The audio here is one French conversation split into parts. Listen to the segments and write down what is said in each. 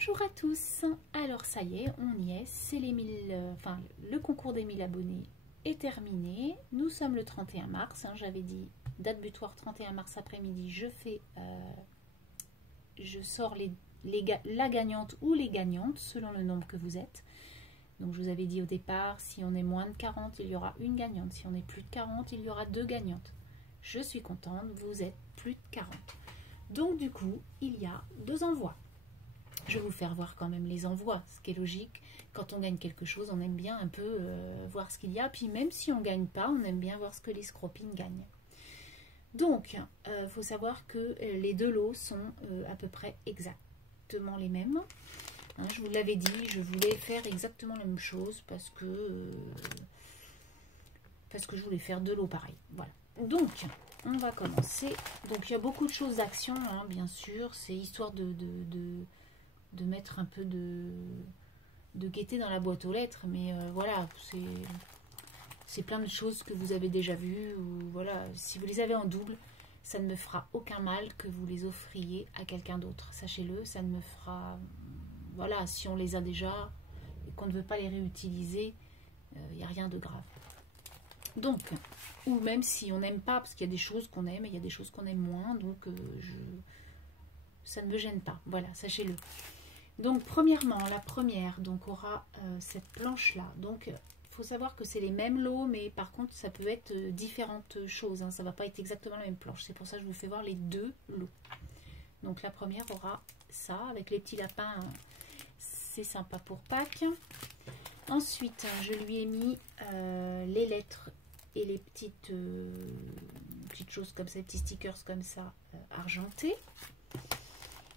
Bonjour à tous, alors ça y est, on y est, c'est les 1000, le concours des 1000 abonnés est terminé, nous sommes le 31 mars, j'avais dit date butoir 31 mars après-midi, je sors la gagnante ou les gagnantes selon le nombre que vous êtes. Donc je vous avais dit au départ, si on est moins de 40, il y aura une gagnante, si on est plus de 40, il y aura 2 gagnantes. Je suis contente, vous êtes plus de 40. Donc du coup, il y a 2 envois. Je vais vous faire voir quand même les envois, ce qui est logique. Quand on gagne quelque chose, on aime bien un peu voir ce qu'il y a. Puis même si on ne gagne pas, on aime bien voir ce que les scropines gagnent. Donc, il faut savoir que les 2 lots sont à peu près exactement les mêmes. Hein, je vous l'avais dit, je voulais faire exactement la même chose parce que je voulais faire 2 lots pareils. Voilà. Donc, on va commencer. Donc, il y a beaucoup de choses d'action, hein, bien sûr. C'est histoire de mettre un peu de gaieté dans la boîte aux lettres, mais voilà, c'est plein de choses que vous avez déjà vues, ou voilà, si vous les avez en double, ça ne me fera aucun mal que vous les offriez à quelqu'un d'autre, sachez-le, ça ne me fera, voilà, si on les a déjà et qu'on ne veut pas les réutiliser, il n'y a rien de grave. Donc, ou même si on n'aime pas, parce qu'il y a des choses qu'on aime et il y a des choses qu'on aime moins, donc ça ne me gêne pas, voilà, sachez-le. Donc premièrement, la première donc aura cette planche là. Donc il faut savoir que c'est les mêmes lots, mais par contre ça peut être différentes choses, hein. Ça ne va pas être exactement la même planche. C'est pour ça que je vous fais voir les 2 lots. Donc la première aura ça avec les petits lapins, hein. C'est sympa pour Pâques. Ensuite je lui ai mis les lettres et les petites choses comme ça, les petits stickers comme ça argentés.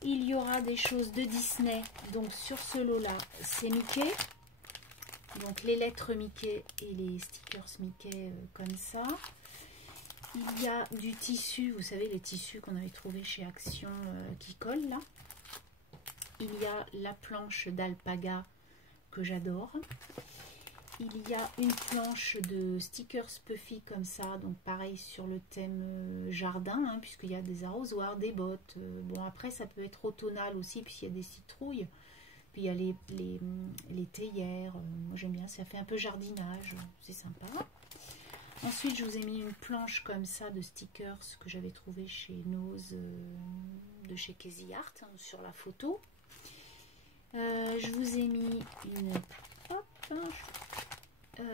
Il y aura des choses de Disney, donc sur ce lot-là, c'est Mickey. Donc les lettres Mickey et les stickers Mickey comme ça. Il y a du tissu, vous savez, les tissus qu'on avait trouvé chez Action qui collent là. Il y a la planche d'alpaga que j'adore. Il y a une planche de stickers Puffy comme ça, donc pareil sur le thème jardin, hein, puisqu'il y a des arrosoirs, des bottes. Bon, après, ça peut être automnal aussi, puisqu'il y a des citrouilles. Puis il y a les théières. Moi, j'aime bien, ça fait un peu jardinage, c'est sympa. Ensuite, je vous ai mis une planche comme ça de stickers que j'avais trouvé chez Nose, de chez Casey Art, hein, sur la photo. Je vous ai mis une...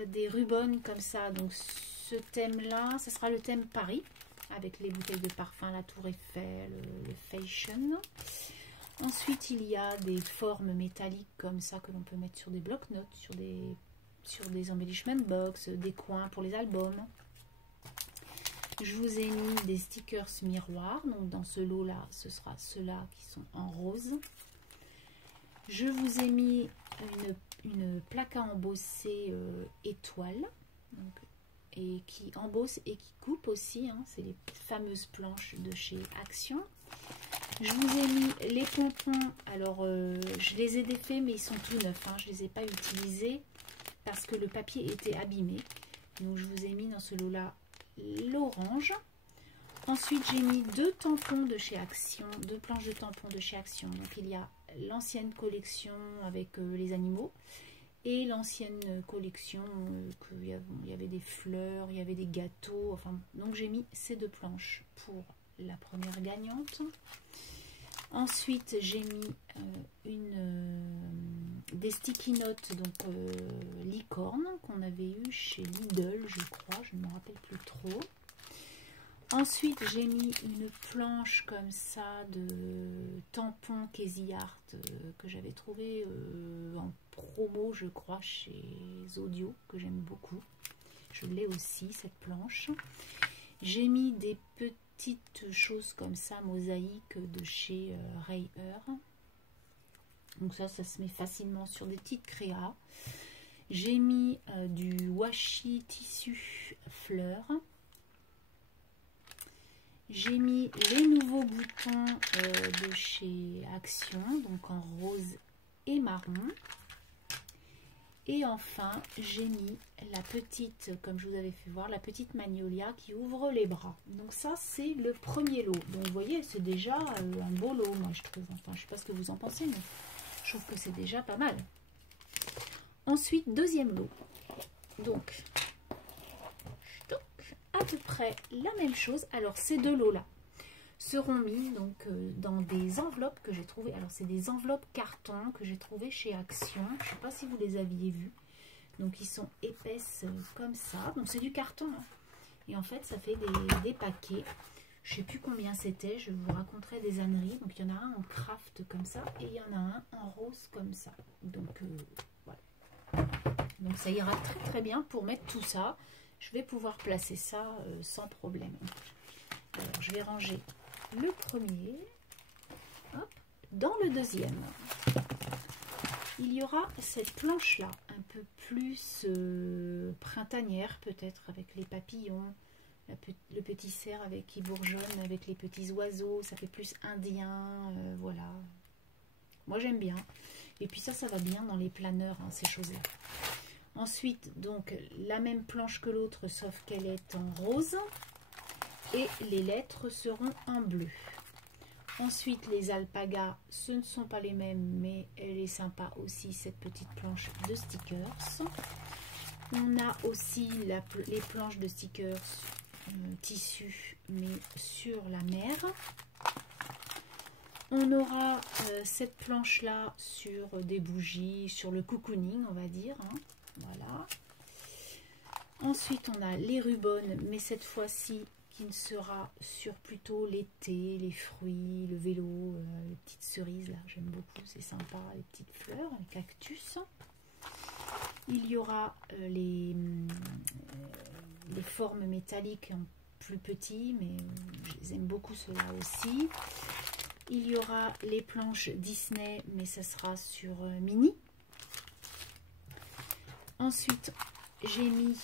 des rubans comme ça, donc ce thème là, ce sera le thème Paris avec les bouteilles de parfum, la tour Eiffel, le fashion. Ensuite il y a des formes métalliques comme ça que l'on peut mettre sur des bloc-notes, sur des embellishment box, des coins pour les albums. Je vous ai mis des stickers miroirs, donc dans ce lot là ce sera ceux-là qui sont en rose. Je vous ai mis une plaque à embosser étoile, donc, et qui embosse et qui coupe aussi, hein, c'est les fameuses planches de chez Action. Je vous ai mis les pompons, alors je les ai défaits mais ils sont tout neufs, hein, je ne les ai pas utilisés parce que le papier était abîmé, donc je vous ai mis dans ce lot là l'orange. Ensuite j'ai mis 2 tampons de chez Action, 2 planches de tampons de chez Action, donc il y a l'ancienne collection avec les animaux et l'ancienne collection il y avait des fleurs, il y avait des gâteaux, enfin donc j'ai mis ces 2 planches pour la première gagnante. Ensuite j'ai mis des sticky notes, donc licorne qu'on avait eu chez Lidl je crois, je ne me rappelle plus trop. Ensuite, j'ai mis une planche comme ça de tampon Casey Art que j'avais trouvé en promo, je crois, chez Audio, que j'aime beaucoup. Je l'ai aussi, cette planche. J'ai mis des petites choses comme ça, mosaïques de chez Rayer. Donc ça se met facilement sur des petites créas. J'ai mis du washi tissu fleurs. J'ai mis les nouveaux boutons de chez Action, donc en rose et marron. Et enfin, j'ai mis la petite, comme je vous avais fait voir, la petite magnolia qui ouvre les bras. Donc ça, c'est le premier lot. Donc vous voyez, c'est déjà un beau lot, moi je trouve. Enfin, je ne sais pas ce que vous en pensez, mais Je trouve que c'est déjà pas mal. Ensuite, deuxième lot. Donc, à peu près la même chose. Alors, ces deux lots-là seront mis donc dans des enveloppes que j'ai trouvées. Alors, c'est des enveloppes carton que j'ai trouvées chez Action. Je ne sais pas si vous les aviez vues. Donc, ils sont épaisses comme ça. Donc, c'est du carton. Hein. Et en fait, ça fait des paquets. Je ne sais plus combien c'était. Je vous raconterai des âneries. Donc, il y en a un en craft comme ça. Et il y en a un en rose comme ça. Donc, voilà. Donc, ça ira très très bien pour mettre tout ça. Je vais pouvoir placer ça sans problème. Alors, je vais ranger le premier. Hop. Dans le deuxième, il y aura cette planche-là, un peu plus printanière peut-être, avec les papillons, le petit cerf avec qui bourgeonne, avec les petits oiseaux. Ça fait plus indien, voilà. Moi, j'aime bien. Et puis ça va bien dans les planeurs, hein, ces choses-là. Ensuite, donc, la même planche que l'autre, sauf qu'elle est en rose. Et les lettres seront en bleu. Ensuite, les alpagas, ce ne sont pas les mêmes, mais elle est sympa aussi, cette petite planche de stickers. On a aussi les planches de stickers tissu, mais sur la mer. On aura cette planche-là sur des bougies, sur le cocooning, on va dire. Hein. Voilà. Ensuite, on a les rubans, mais cette fois-ci, qui ne sera sur plutôt l'été, les fruits, le vélo, les petites cerises, là, j'aime beaucoup, c'est sympa, les petites fleurs, les cactus. Il y aura les formes métalliques en plus petits, mais je les aime beaucoup, ceux-là aussi. Il y aura les planches Disney, mais ça sera sur mini. Ensuite, j'ai mis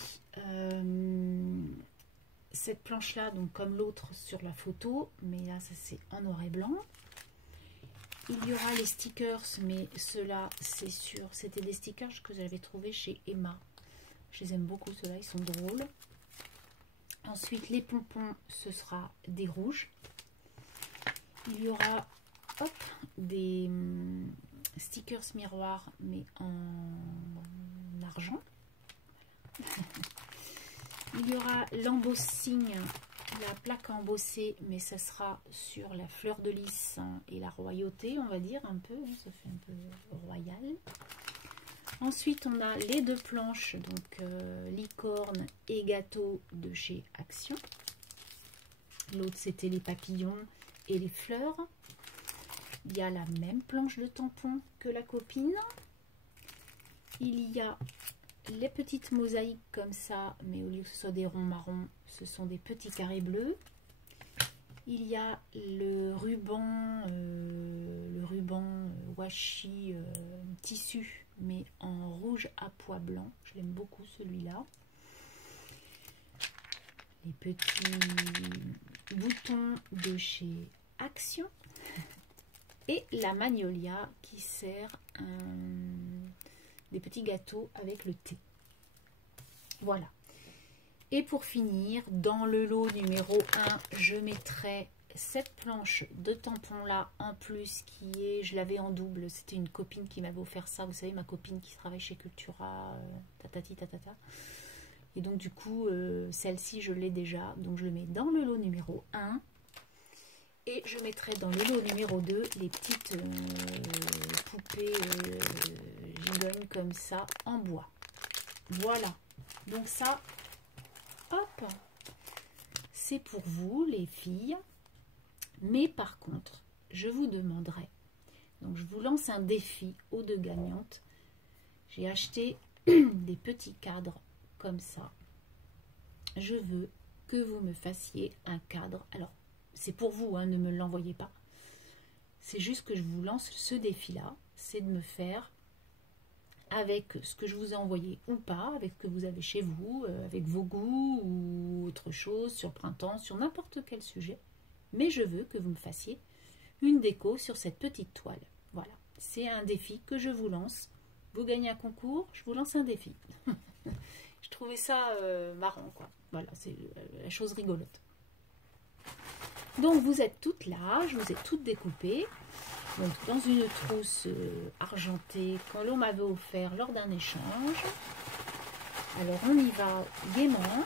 cette planche-là, donc comme l'autre sur la photo, mais là, ça c'est en noir et blanc. Il y aura les stickers, mais ceux-là, c'est sûr, c'était des stickers que j'avais trouvés chez Emma. Je les aime beaucoup, ceux-là, ils sont drôles. Ensuite, les pompons, ce sera des rouges. Il y aura, hop, des stickers miroirs, mais en argent. Il y aura l'embossing, la plaque embossée, mais ça sera sur la fleur de lys et la royauté, on va dire, un peu, ça fait un peu royal. Ensuite, on a les deux planches, donc licorne et gâteau de chez Action. L'autre, c'était les papillons et les fleurs. Il y a la même planche de tampon que la copine. Il y a les petites mosaïques comme ça, mais au lieu que ce soit des ronds marrons, ce sont des petits carrés bleus. Il y a le ruban washi tissu, mais en rouge à pois blanc. Je l'aime beaucoup celui-là. Les petits boutons de chez Action. Et la magnolia qui sert des petits gâteaux avec le thé. Voilà. Et pour finir, dans le lot numéro 1, je mettrai cette planche de tampon là en plus qui est, je l'avais en double, c'était une copine qui m'avait offert ça, vous savez, ma copine qui travaille chez Cultura, tatati tatata. Et donc du coup, celle-ci je l'ai déjà, donc je le mets dans le lot numéro 1. Et je mettrai dans le lot numéro 2 les petites poupées gigognes comme ça en bois. Voilà. Donc ça, hop, c'est pour vous les filles. Mais par contre, je vous demanderai, donc je vous lance un défi aux deux gagnantes. J'ai acheté des petits cadres comme ça. Je veux que vous me fassiez un cadre. Alors, c'est pour vous, hein, ne me l'envoyez pas. C'est juste que je vous lance ce défi-là. C'est de me faire, avec ce que je vous ai envoyé ou pas, avec ce que vous avez chez vous, avec vos goûts ou autre chose, sur printemps, sur n'importe quel sujet. Mais je veux que vous me fassiez une déco sur cette petite toile. Voilà, c'est un défi que je vous lance. Vous gagnez un concours, je vous lance un défi. Je trouvais ça marrant, quoi. Voilà, c'est la chose rigolote. Donc vous êtes toutes là, je vous ai toutes découpées. Donc dans une trousse argentée que l'on m'avait offert lors d'un échange. Alors on y va gaiement.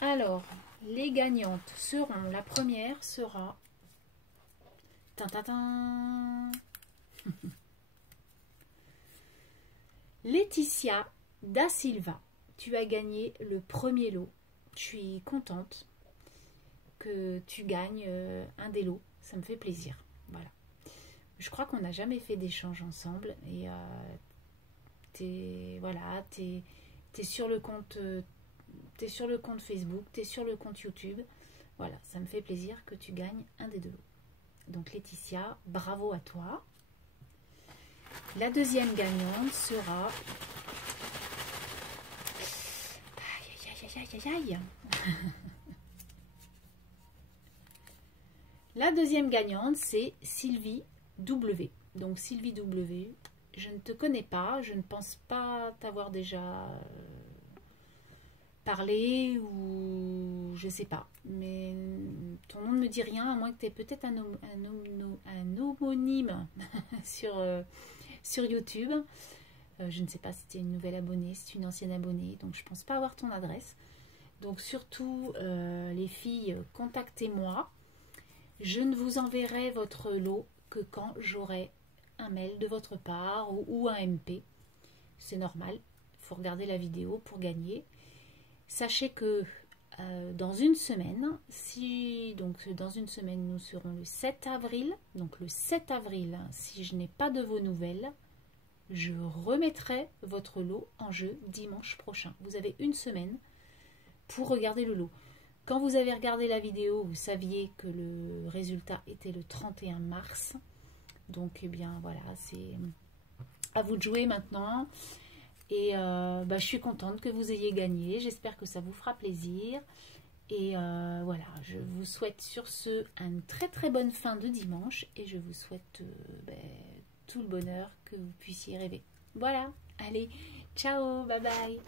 Alors les gagnantes seront, la première sera Laetitia Da Silva. Tu as gagné le premier lot. Je suis contente que tu gagnes un des lots. Ça me fait plaisir. Voilà. Je crois qu'on n'a jamais fait d'échange ensemble. Et t'es sur le compte Facebook, t'es sur le compte YouTube. Voilà, ça me fait plaisir que tu gagnes un des deux lots. Donc Laetitia, bravo à toi. La deuxième gagnante sera... Aïe. La deuxième gagnante, c'est Sylvie W. Donc Sylvie W, je ne te connais pas, je ne pense pas t'avoir déjà parlé ou je sais pas. Mais ton nom ne me dit rien, à moins que tu aies peut-être un homonyme sur YouTube. Je ne sais pas si tu es une nouvelle abonnée, si tu es une ancienne abonnée, donc je ne pense pas avoir ton adresse. Donc surtout, les filles, contactez-moi. Je ne vous enverrai votre lot que quand j'aurai un mail de votre part ou un MP. C'est normal, il faut regarder la vidéo pour gagner. Sachez que dans une semaine, dans une semaine, nous serons le 7 avril. Donc le 7 avril, si je n'ai pas de vos nouvelles, je remettrai votre lot en jeu dimanche prochain. Vous avez une semaine pour regarder le lot. Quand vous avez regardé la vidéo, vous saviez que le résultat était le 31 mars. Donc, eh bien, voilà, c'est à vous de jouer maintenant. Et je suis contente que vous ayez gagné. J'espère que ça vous fera plaisir. Et voilà, je vous souhaite sur ce une très très bonne fin de dimanche. Et je vous souhaite tout le bonheur que vous puissiez rêver. Voilà, allez, ciao, bye bye.